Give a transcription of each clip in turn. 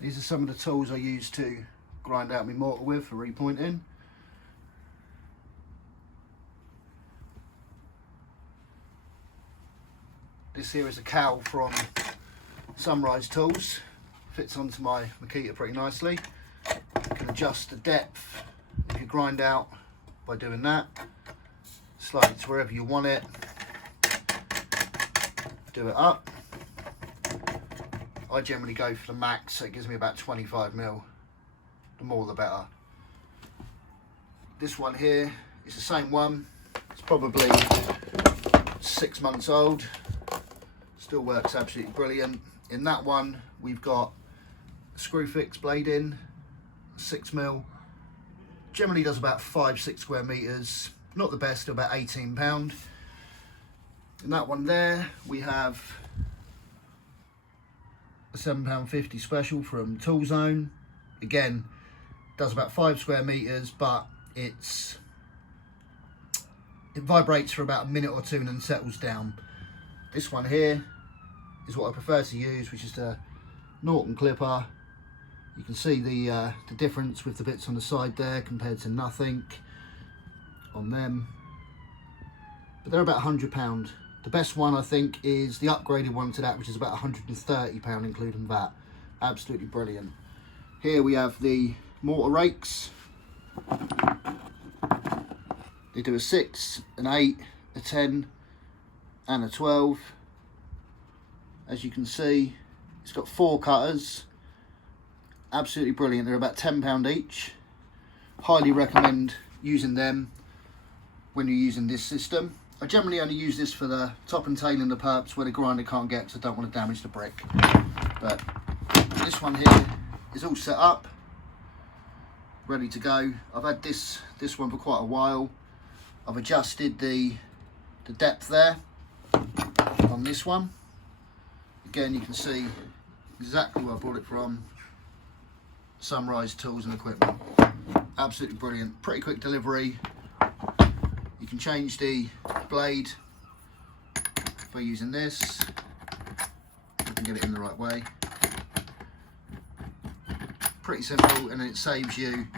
These are some of the tools I use to grind out my mortar with for repointing. This here is a cowl from Sunrise Tools. Fits onto my Makita pretty nicely. You can adjust the depth of your grind out by doing that. Slide it to wherever you want it. Do it up. I generally go for the max, so it gives me about 25mm. The more the better. This one here is the same one. It's probably 6 months old. Still works absolutely brilliant. In that one, we've got a screw fix blade in, 6mm. Generally does about 5-6 square meters. Not the best, about £18. In that one there, we have a £7.50 special from Tool Zone. Again, does about 5 square meters, but it vibrates for about a minute or two and then settles down. This one here is what I prefer to use, which is the Mortar clipper. You can see the difference with the bits on the side there compared to nothing on them. But they're about £100. The best one I think is the upgraded one to that, which is about £130 including that. Absolutely brilliant. Here we have the mortar rakes. They do a 6, an 8, a 10 and a 12. As you can see, it's got 4 cutters. Absolutely brilliant. They're about £10 each. Highly recommend using them when you're using this system. I generally only use this for the top and tail and the perps where the grinder can't get, because I don't want to damage the brick. But this one here is all set up, ready to go. I've had this one for quite a while. I've adjusted the depth there on this one. Again, you can see exactly where I bought it from. Sunrise Tools and Equipment. Absolutely brilliant. Pretty quick delivery. You can change the blade by using this. You can get it in the right way. Pretty simple, and then it saves you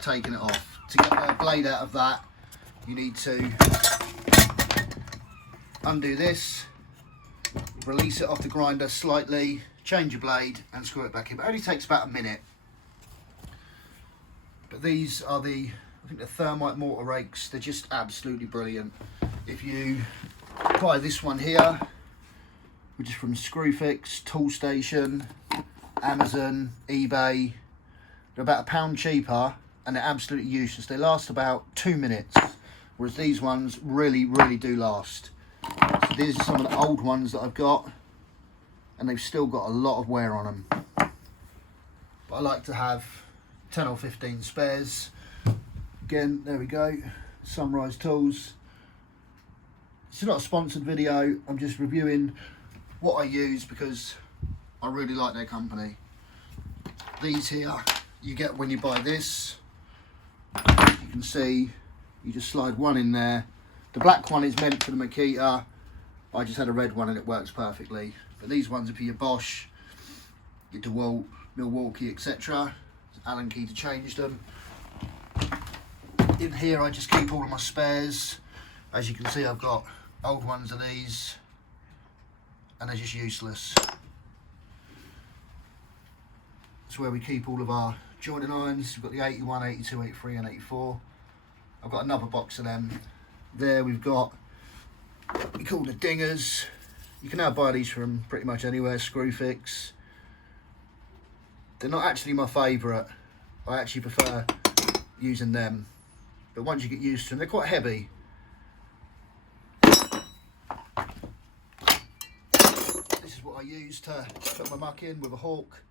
taking it off. To get a blade out of that, you need to undo this, release it off the grinder slightly, change your blade and screw it back in. It only takes about a minute. But these are I think the thermite mortar rakes. They're just absolutely brilliant. If you buy this one here, which is from Screwfix, Toolstation, Amazon, eBay, they're about £1 cheaper and they're absolutely useless. They last about 2 minutes, whereas these ones really do last. So these are some of the old ones that I've got, and they've still got a lot of wear on them. But I like to have 10 or 15 spares. Again, there we go, Sunrise Tools. It's not a sponsored video, I'm just reviewing what I use because I really like their company. These here, you get when you buy this. You can see, you just slide one in there. The black one is meant for the Makita. I just had a red one and it works perfectly. But these ones are for your Bosch, your DeWalt, Milwaukee, etc. Allen key to change them. In here I just keep all of my spares. As you can see, I've got old ones of these and they're just useless. It's where we keep all of our jointing irons. We've got the 81, 82, 83 and 84. I've got another box of them. There we've got what we call the dingers. You can now buy these from pretty much anywhere, Screwfix. They're not actually my favourite. I actually prefer using them. But once you get used to them, they're quite heavy. This is what I use to put my muck in, with a hawk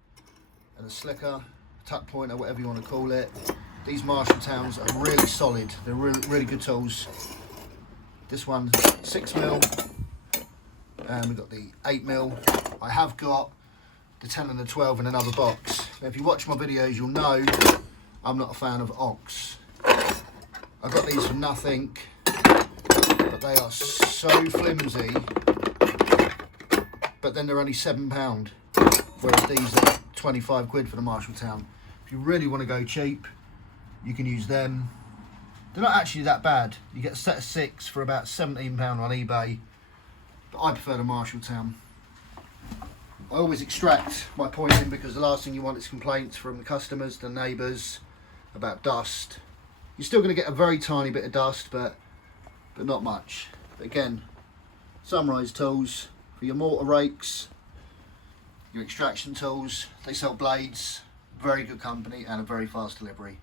and a slicker, tuck pointer, whatever you want to call it. These Marshalltowns are really solid. They're really good tools. This one's 6mm, and we've got the 8mm. I have got the 10 and the 12 in another box. Now, if you watch my videos, you'll know I'm not a fan of ox. I got these for nothing, but they are so flimsy. But then they're only £7 whereas these are 25 quid for the Marshalltown. If you really want to go cheap, you can use them. They're not actually that bad. You get a set of 6 for about £17 on eBay, but I prefer the Marshalltown. I always extract my pointing because the last thing you want is complaints from the customers, the neighbours, about dust. You're still going to get a very tiny bit of dust, but not much. But again, Sunrise tools for your mortar rakes, your extraction tools. They sell blades, very good company and a very fast delivery.